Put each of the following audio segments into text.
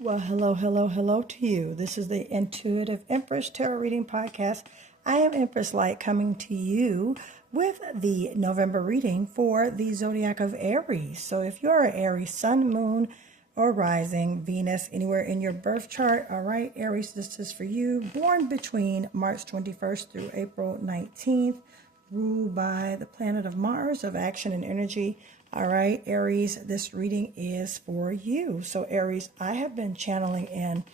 Well, hello, hello, hello to you. This is the Intuitive Empress Tarot Reading Podcast. I am Empress Light coming to you with the November reading for the zodiac of Aries. So if you're an Aries sun, moon, or rising, Venus, anywhere in your birth chart, all right, Aries, this is for you. Born between March 21st through April 19th, ruled by the planet of Mars, of action and energy. All right, Aries, this reading is for you. So, Aries, I have been channeling in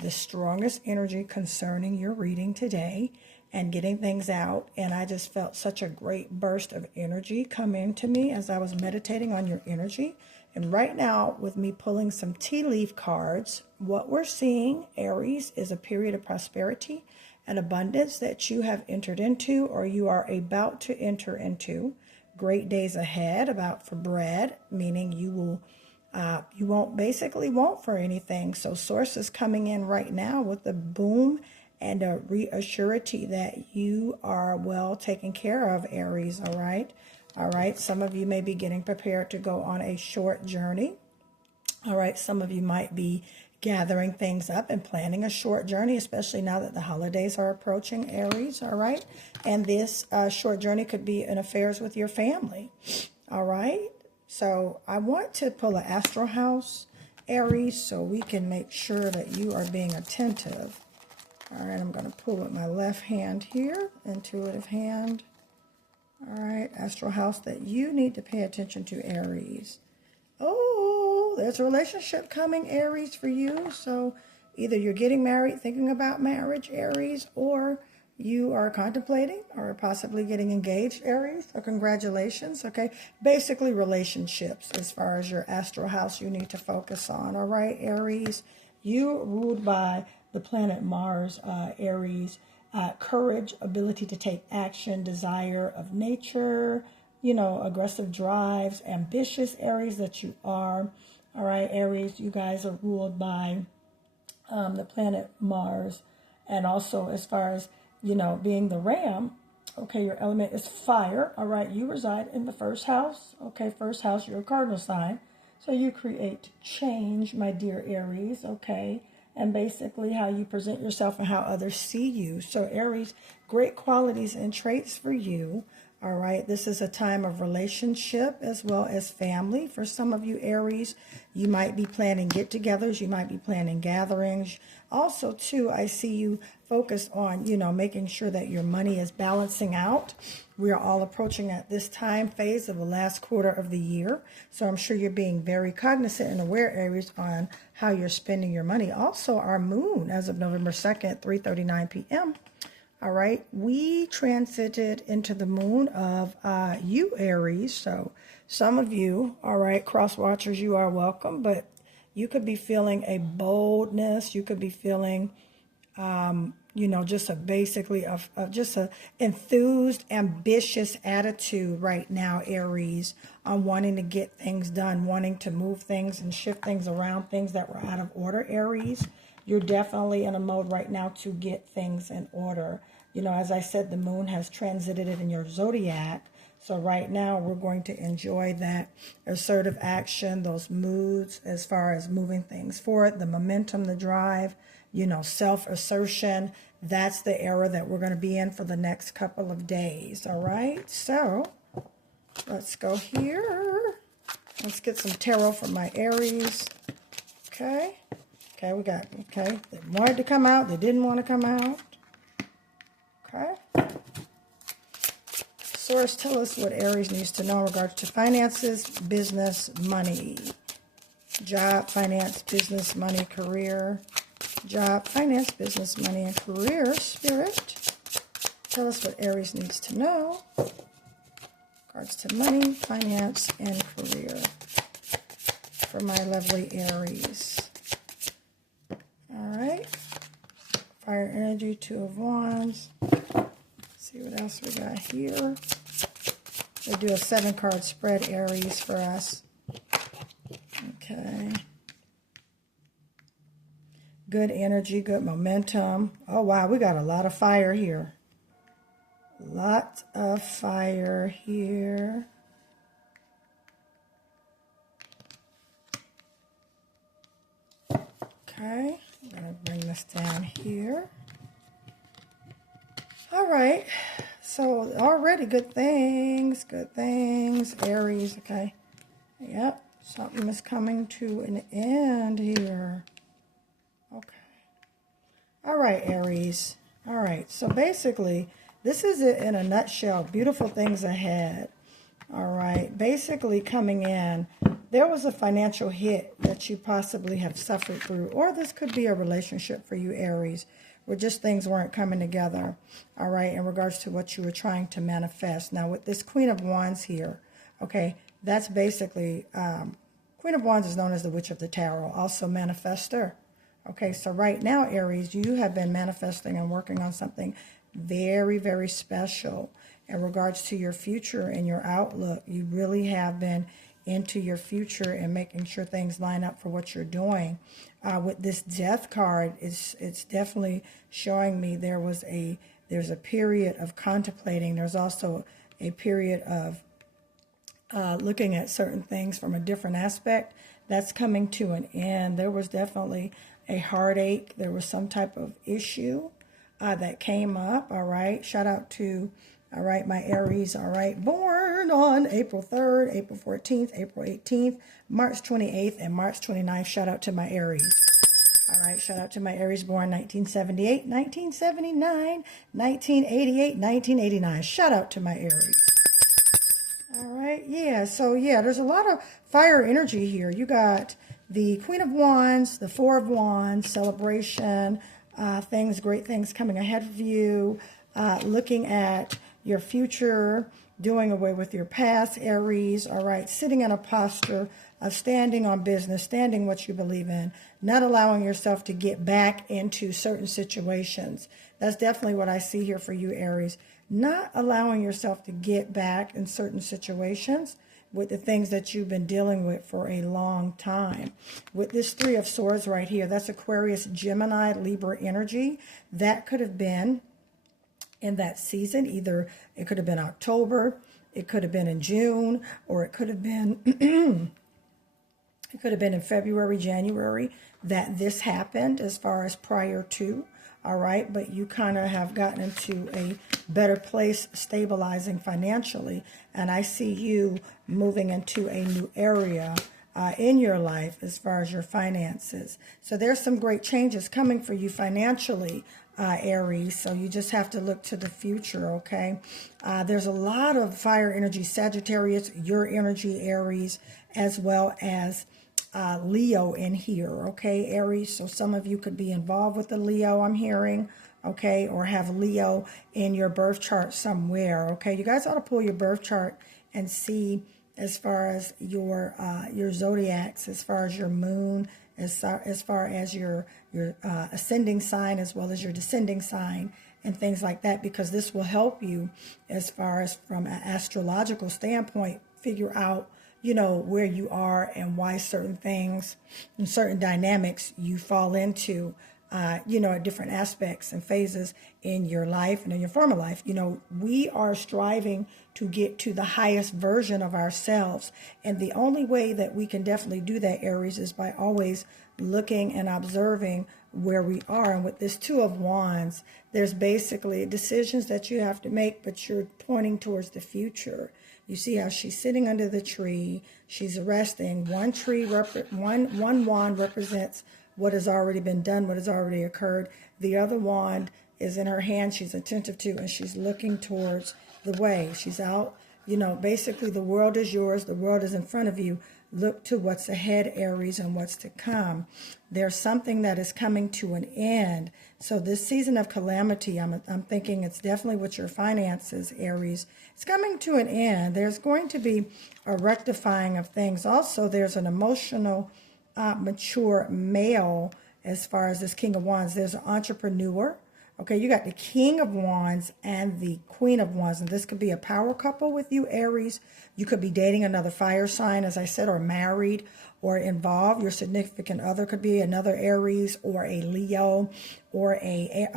the strongest energy concerning your reading today and getting things out. And I just felt such a great burst of energy come into me as I was meditating on your energy. And right now, with me pulling some tea leaf cards, what we're seeing, Aries, is a period of prosperity and abundance that you have entered into or you are about to enter into. Great days ahead about for bread, meaning you won't basically want for anything. So source is coming in right now with a boom and a reassurity that you are well taken care of, Aries. All right. Some of you may be getting prepared to go on a short journey. All right, some of you might be gathering things up and planning a short journey, especially now that the holidays are approaching, Aries, all right? And this short journey could be in affairs with your family, all right? So I want to pull an astral house, Aries, so we can make sure that you are being attentive. All right, I'm going to pull with my left hand here, intuitive hand. All right, astral house that you need to pay attention to, Aries. Oh, there's a relationship coming, Aries, for you. So either you're getting married, thinking about marriage, Aries, or you are contemplating or possibly getting engaged, Aries. So congratulations, okay? Basically relationships as far as your astral house you need to focus on, all right, Aries? You ruled by the planet Mars, Aries. Courage, ability to take action, desire of nature, aggressive drives, ambitious Aries that you are. All right, Aries, you guys are ruled by the planet Mars. And also as far as, being the ram, okay, your element is fire. All right, you reside in the first house. Okay, first house, you're a cardinal sign. So you create change, my dear Aries, okay? And basically how you present yourself and how others see you. So Aries, great qualities and traits for you. All right, this is a time of relationship as well as family. For some of you, Aries, you might be planning get-togethers. You might be planning gatherings. Also, too, I see you focus on, making sure that your money is balancing out. We are all approaching at this time phase of the last quarter of the year. So I'm sure you're being very cognizant and aware, Aries, on how you're spending your money. Also, our moon, as of November 2nd, 3:39 p.m., all right, we transited into the moon of you, Aries. So some of you, all right, cross watchers, you are welcome, but you could be feeling a boldness. You could be feeling, just just a enthused, ambitious attitude right now, Aries, on wanting to get things done, wanting to move things and shift things around, things that were out of order, Aries. You're definitely in a mode right now to get things in order. As I said, the moon has transited in your zodiac. So right now we're going to enjoy that assertive action, those moods as far as moving things forward, the momentum, the drive, self-assertion. That's the era that we're going to be in for the next couple of days. All right. So let's go here. Let's get some tarot for my Aries. Okay. Okay, they wanted to come out, they didn't want to come out. Okay. Source, tell us what Aries needs to know in regards to finances, business, money. Job, finance, business, money, career. Job, finance, business, money, and career. Spirit, tell us what Aries needs to know in regards to money, finance, and career for my lovely Aries. All right, fire energy, 2 of Wands. Let's see what else we got here. They do a 7-card spread, Aries, for us. Okay. Good energy, good momentum. Oh, wow, we got a lot of fire here. Lots of fire here. Okay, I'm going to bring this down here. All right, so already good things, Aries, okay. Yep, something is coming to an end here. Okay. All right, Aries. All right, so basically, this is it in a nutshell. Beautiful things ahead. All right, basically coming in, there was a financial hit that you possibly have suffered through, or this could be a relationship for you, Aries, where just things weren't coming together, all right, in regards to what you were trying to manifest. Now, with this Queen of Wands here, okay, that's basically, Queen of Wands is known as the Witch of the Tarot, also manifester. Okay, so right now, Aries, you have been manifesting and working on something very, very special in regards to your future and your outlook. You really have been into your future and making sure things line up for what you're doing. With this Death card, it's definitely showing me there's a period of contemplating. There's also a period of looking at certain things from a different aspect. That's coming to an end. There was definitely a heartache. There was some type of issue that came up. All right. Shout out to, all right, my Aries. All right. Born on April 3rd, April 14th, April 18th, March 28th, and March 29th. Shout out to my Aries. All right. Shout out to my Aries born 1978, 1979, 1988, 1989. Shout out to my Aries. All right, yeah, so yeah, there's a lot of fire energy here. You got the Queen of Wands, the Four of Wands, celebration, great things coming ahead of you, looking at your future, doing away with your past, Aries, all right, sitting in a posture of standing on business, standing what you believe in, not allowing yourself to get back into certain situations. That's definitely what I see here for you, Aries. Not allowing yourself to get back in certain situations with the things that you've been dealing with for a long time. With this Three of Swords right here, that's Aquarius, Gemini, Libra energy. That could have been in that season. Either it could have been October, it could have been in June, or it could have been it could have been in February, January that this happened, as far as prior to. All right, but you kind of have gotten into a better place, stabilizing financially, and I see you moving into a new area in your life as far as your finances. So there's some great changes coming for you financially, Aries, so you just have to look to the future, okay? There's a lot of fire energy, Sagittarius, your energy, Aries, as well as Leo in here, okay, Aries? So some of you could be involved with the Leo, I'm hearing, okay, or have Leo in your birth chart somewhere, okay? You guys ought to pull your birth chart and see as far as your zodiacs, as far as your moon, as far as your ascending sign, as well as your descending sign, and things like that, because this will help you as far as from an astrological standpoint, figure out where you are and why certain things and certain dynamics you fall into, at different aspects and phases in your life and in your former life. We are striving to get to the highest version of ourselves. And the only way that we can definitely do that, Aries, is by always looking and observing where we are. And with this Two of Wands, there's basically decisions that you have to make, but you're pointing towards the future. You see how she's sitting under the tree. She's resting. One wand represents what has already been done, what has already occurred. The other wand is in her hand. She's attentive to, and she's looking towards the way. She's out. Basically the world is yours. The world is in front of you. Look to what's ahead, Aries, and what's to come. There's something that is coming to an end. So this season of calamity, I'm thinking it's definitely with your finances, Aries. It's coming to an end. There's going to be a rectifying of things. Also, there's an emotional, mature male as far as this King of Wands. There's an entrepreneur. Okay, you got the King of Wands and the Queen of Wands, and this could be a power couple with you, Aries. You could be dating another fire sign, as I said, or married or involved. Your significant other could be another Aries or a Leo or a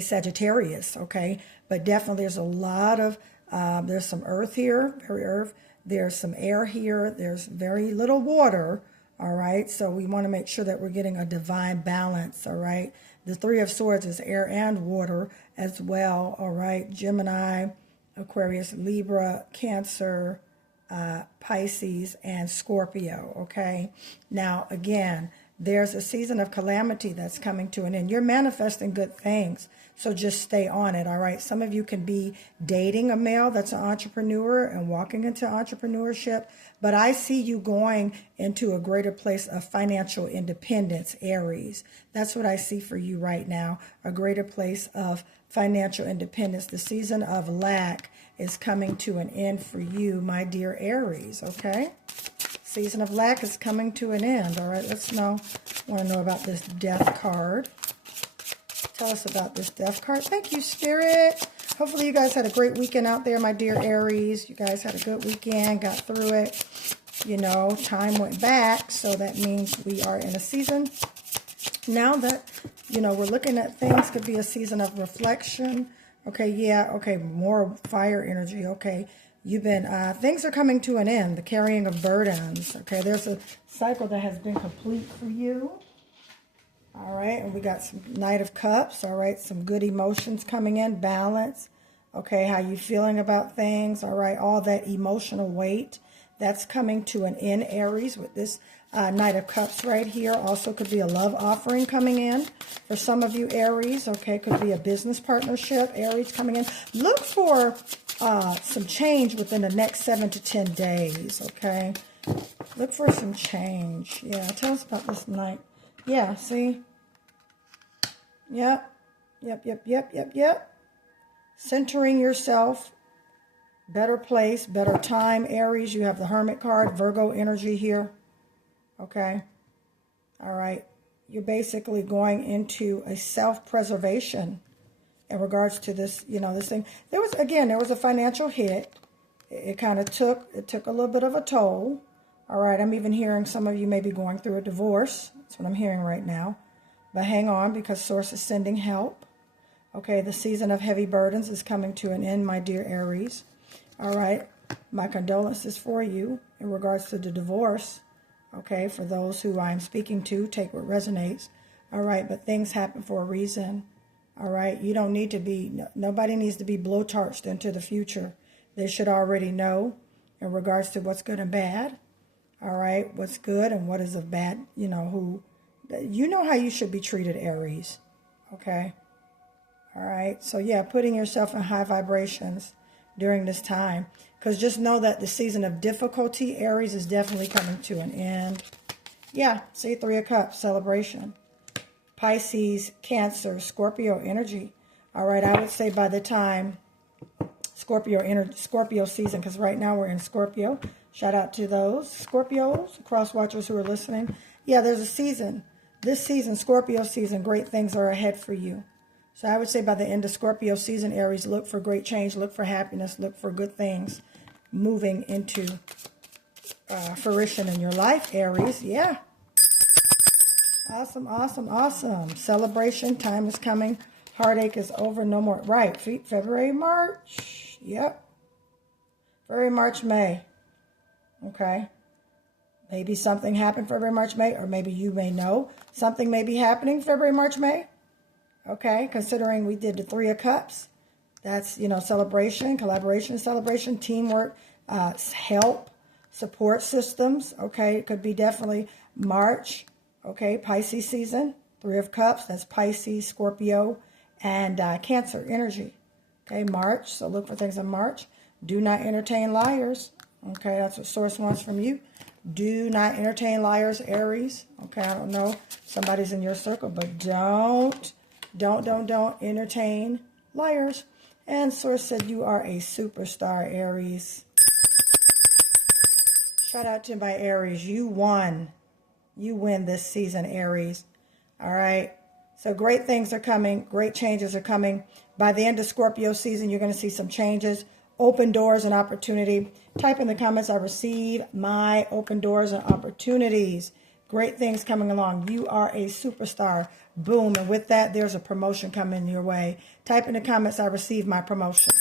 Sagittarius, okay? But definitely there's a lot of, there's some earth here, very earth. There's some air here. There's very little water, All right, so we want to make sure that we're getting a divine balance. All right, the Three of Swords is air and water as well. All right, Gemini, Aquarius, Libra, Cancer, Pisces, and Scorpio. Okay, now again, there's a season of calamity that's coming to an end. You're manifesting good things, so just stay on it. All right, some of you can be dating a male that's an entrepreneur and walking into entrepreneurship, but I see you going into a greater place of financial independence, Aries. That's what I see for you right now, a greater place of financial independence. The season of lack is coming to an end for you, my dear Aries, okay? Season of lack is coming to an end. All right, want to know about this death card. Tell us about this death card. Thank you, Spirit. Hopefully you guys had a great weekend out there, my dear Aries. You guys had a good weekend, got through it. You know, time went back, so that means we are in a season now that, you know, we're looking at things. Could be a season of reflection. Okay, yeah, okay, more fire energy, okay. You've been, things are coming to an end, the carrying of burdens. Okay, there's a cycle that has been complete for you. All right, and we got some Knight of Cups. All right, some good emotions coming in, balance. Okay, how you feeling about things. All right, all that emotional weight, that's coming to an end, Aries, with this Knight of Cups right here. Also could be a love offering coming in for some of you, Aries. Okay, could be a business partnership, Aries, coming in. Look for some change within the next 7 to 10 days, okay? Look for some change. Yeah, tell us about this night. Yeah, see? Yep. Centering yourself. Better place, better time, Aries. You have the Hermit card, Virgo energy here. Okay? All right. You're basically going into a self-preservation in regards to this, you know, this thing. There was a financial hit. It took a little bit of a toll. All right, I'm even hearing some of you may be going through a divorce. That's what I'm hearing right now. But hang on, because Source is sending help. Okay, the season of heavy burdens is coming to an end, my dear Aries. All right, my condolences for you in regards to the divorce. Okay, for those who I'm speaking to, take what resonates. All right, but things happen for a reason. All right, you don't need to be, nobody needs to be blowtorched into the future. They should already know in regards to what's good and bad. All right, what's good and what is of bad, you know, you know how you should be treated, Aries. Okay. All right, so yeah, putting yourself in high vibrations during this time, because just know that the season of difficulty, Aries, is definitely coming to an end. Yeah, see, Three of Cups, celebration. Pisces, Cancer, Scorpio energy. All right, I would say by the time Scorpio season, because right now we're in Scorpio. Shout out to those Scorpios, cross watchers who are listening. Yeah, there's a season. This season, Scorpio season, great things are ahead for you. So I would say by the end of Scorpio season, Aries, look for great change, look for happiness, look for good things moving into fruition in your life, Aries. Yeah. Awesome. Celebration time is coming. Heartache is over. No more. Right. February, March. Yep. February, March, May. Okay. Maybe something happened February, March, May, or maybe you may know something may be happening February, March, May. Okay. Considering we did the Three of Cups. That's, you know, celebration, collaboration, celebration, teamwork, help, support systems. Okay. It could be definitely March. Okay, Pisces season, Three of Cups, that's Pisces, Scorpio, and Cancer energy. Okay, March, so look for things in March. Do not entertain liars. Okay, that's what Source wants from you. Do not entertain liars, Aries. Okay, I don't know, somebody's in your circle, but don't entertain liars. And Source said you are a superstar, Aries. Shout out to my Aries, you won. You win this season, Aries. All right. So great things are coming. Great changes are coming. By the end of Scorpio season, you're going to see some changes. Open doors and opportunity. Type in the comments, I receive my open doors and opportunities. Great things coming along. You are a superstar. Boom. And with that, there's a promotion coming your way. Type in the comments, I receive my promotion.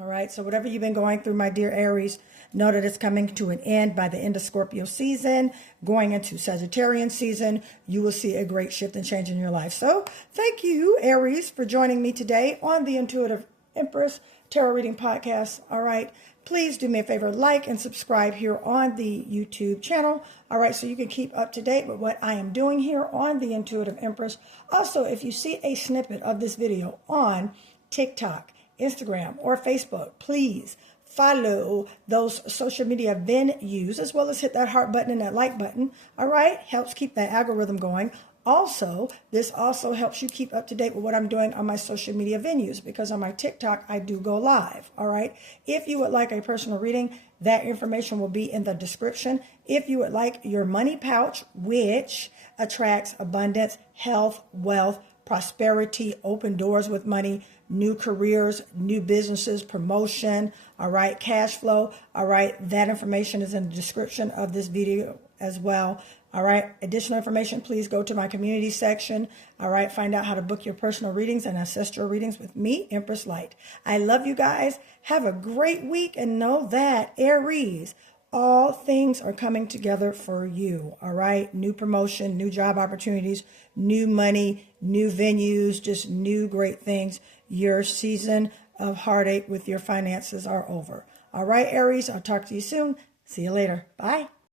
All right. So whatever you've been going through, my dear Aries, Know that it's coming to an end by the end of Scorpio season, going into Sagittarian season. You will see a great shift and change in your life. So thank you, Aries, for joining me today on the Intuitive Empress Tarot Reading Podcast. All right. Please do me a favor, like and subscribe here on the YouTube channel. All right, so you can keep up to date with what I am doing here on the Intuitive Empress. Also, if you see a snippet of this video on TikTok, Instagram, or Facebook, please follow those social media venues, as well as hit that heart button and that like button. All right, helps keep that algorithm going. Also, this also helps you keep up to date with what I'm doing on my social media venues, because on my TikTok, I do go live. All right. If you would like a personal reading, that information will be in the description. If you would like your money pouch, which attracts abundance, health, wealth, prosperity, open doors with money, new careers, new businesses, promotion, all right, cash flow, all right, that information is in the description of this video as well. All right, additional information, please go to my community section. All right, find out how to book your personal readings and ancestral readings with me, Empress Light. I love you guys. Have a great week, and know that, Aries, all things are coming together for you. All right, new promotion, new job opportunities, new money, new venues, just new great things. Your season of heartache with your finances are over. All right, Aries, I'll talk to you soon. See you later. Bye.